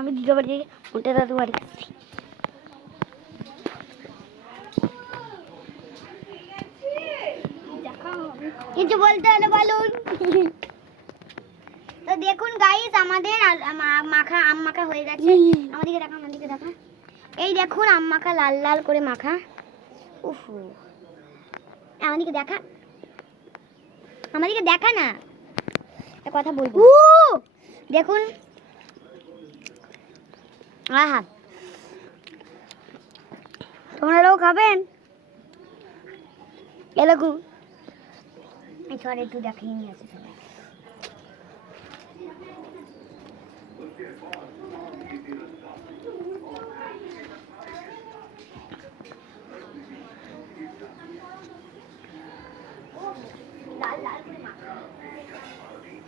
আমি দিদির বাড়ি উল্টে দাদু বাড়ি কিছু বলতে হলে বলুন। তো দেখুন গাইস আমাদের মাখা আম মাখা হয়ে গেছে। আমাদেরকে দেখা এই দেখুন আম মাখা লাল লাল করে মাখা। উফ আমাদেরকে দেখা না একটা কথা বলবো। দেখুন আহা তোমরাও খাবেন এরকম ছড়ে একটু দেখিয়ে নিয়ে আসে সবাই।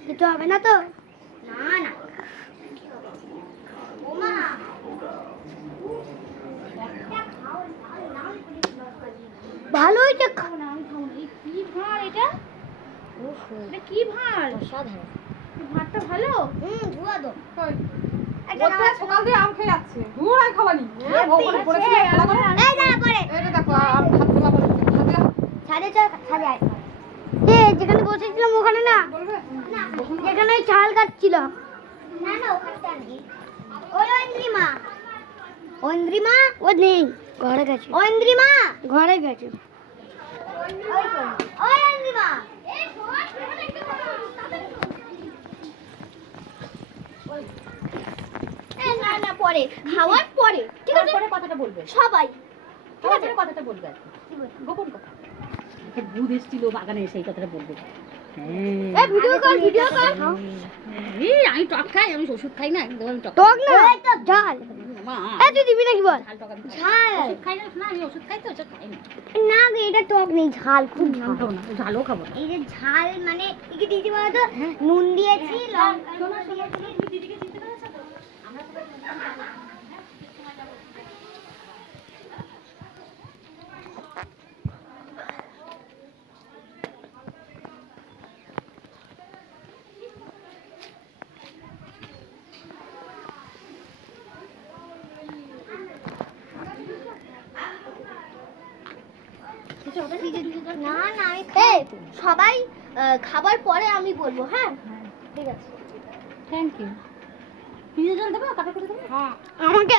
কিছু হবে না তো? না ভালো হয়েছে। কি ভাঁড় এটা? এটা কি ভাঁড়? সাধারণ ভাতটা ভালো। ধোয়া দাও। ওটা সকাল দিয়ে আম খেয়ে যাচ্ছে। ধুয়াই খাওয়ানি। ভগবান পড়েছিল খেলা করে। এই দাঁড়া পড়ে। এটা দেখো আর ভাত খেলা করে। ছাদে আয়। যেখানে বসেছিলাম ওখানে না। যেখানে চাল কাটছিল। না ওখানটা নেই। ওই ঐন্দ্রিমা ও নেই ঘরে গেছে। ঐন্দ্রিমা ঘরে গেছে। ওই ঐন্দ্রিমা না পরে খাওয়ার পরে ঠিক আছে পরে কথাটা বলবে সবাই। ঠিক আছে কথাটা বলবে গোপন কথা। ভূত এসেছিল বাগানে সেই কথাটা বলবে। ভিডিও কল আমি টক খাই আমি ওষুধ খাই না একদম টক না তো ঝাল তুই দিবি নাকি বল ঝাল ওষুধ খাই না আমি ওষুধ খাই তো ওষুধ খাই না এটা টক নেই ঝাল খুব ঝাল। খাবো না ঝালও খাবো না। এই যে ঝাল মানে কি দিয়েছি বলতো নুন দিয়েছি লঙ্কা দিয়েছি। দিদিকে চিনতে পেরেছো তো? না সবাই খাবার পরে আমি বলবো। হ্যাঁ ঠিক আছে থ্যাংক ইউ। ফ্রিজে জল দেবো কাপড় করে দেবো। হ্যাঁ আমাকে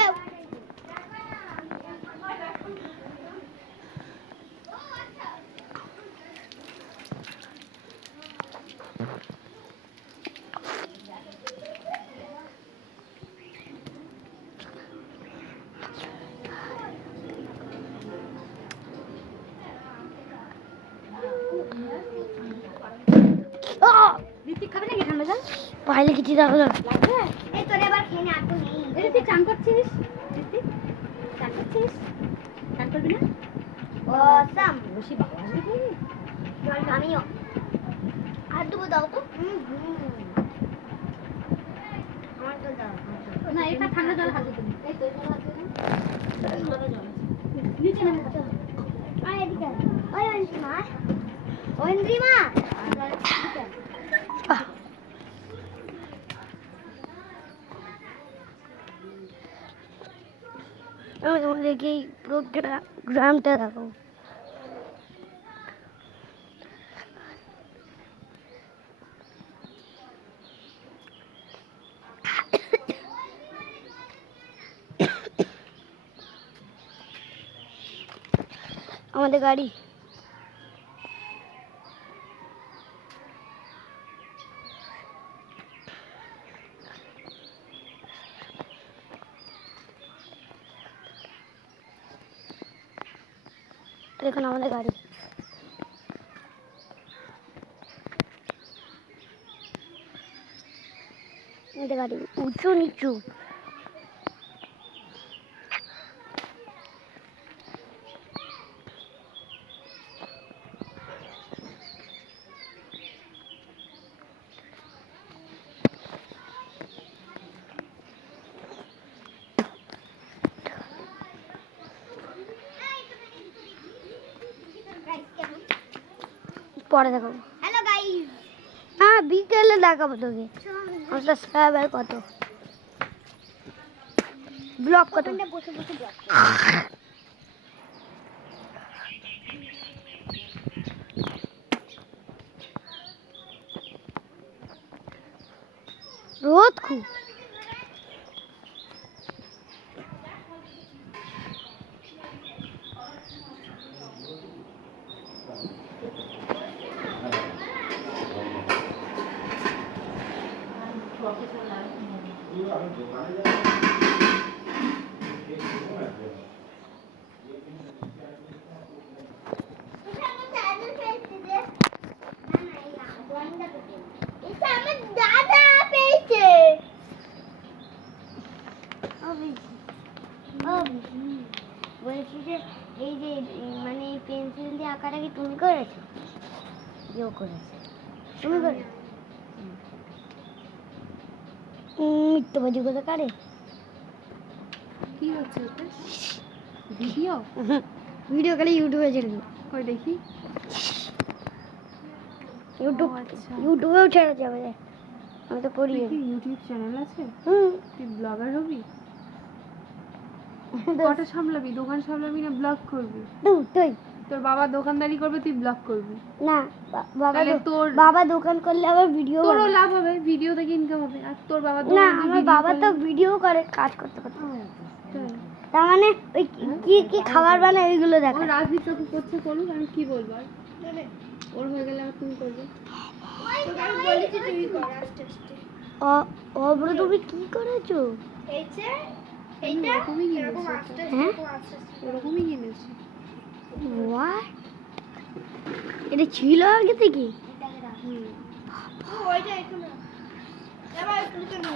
ঋতিক খাবে নাকি ঠান্ডা জল? পাইলে কিছু লাগবে এই তোর এবার খেয়ে নে আর তো নেই। এটা তুই চান করছিস? ঋতিক চান করছিস? চান করবি না? অসাম বসি বাবা আসবে কি? আমিও আর দেবো দাও তো। আমার তো দাও না এটা ঠান্ডা জল হাতে দিবি। এই তো জল হাতে দিবি। ঠান্ডা জল নিচে নামে তো। আয় এদিকে ওই ঐন্দ্রিমা আমি তোমাদেরকে এই পুরো গ্রামটা দেখাবো। আমাদের গাড়ি দেখুন আমাদের গাড়ি উঁচু নিচু। পরে দেখাবো। হ্যালো গাইস বিকেলে দেখাবো তোকে। আমার সাবস্ক্রাইবার কত ব্লগ কত বসে বসে ব্লগ রোদ খুব বলছি যে এই যে মানে পেন্সিল দিয়ে আঁকাটা কি তুমি করেছো? কেউ করেছে, তুমি করে মিথ্যাবাজি করে কারে কি হচ্ছে ওতে? ভিডিও ভিডিও করে ইউটিউবে ছেড়ে দিই। কই দেখি। ইউটিউব ও আচ্ছা। ইউটিউবেও ছেড়ে যাবে, আমি তো করি। তুই কি ইউটিউব চ্যানেল আছে? হুম তুই ব্লগার হবি? কটা সামলাবি? দোকান সামলাবি না ব্লগ করবি? তুই তোর বাবা দোকানদারি করবে, তুই ব্লগ করবি। না বাবা তাহলে বাবা দোকান করলে আবার ভিডিও তোরও লাভ হবে, ভিডিও থেকে ইনকাম হবে। আর তোর বাবা না, আমার বাবা তো ভিডিও করে কাজ করতে করতে। তার মানে ওই কি কি খাবার বানায় ওইগুলো ও দেখা। রাজদীপ তোকে করছে, করুক, আমি কি বলবো আর? ওর হয়ে গেলে আর তুমি করবে। অব্র তুমি কি করেছো? ওরকমই কিনেছি, হ্যাঁ ওরকমই কিনেছি। What? এটা ছিল আগে থেকে? হুম। ওইটা একটু না এবার একটু নিয়ে নাও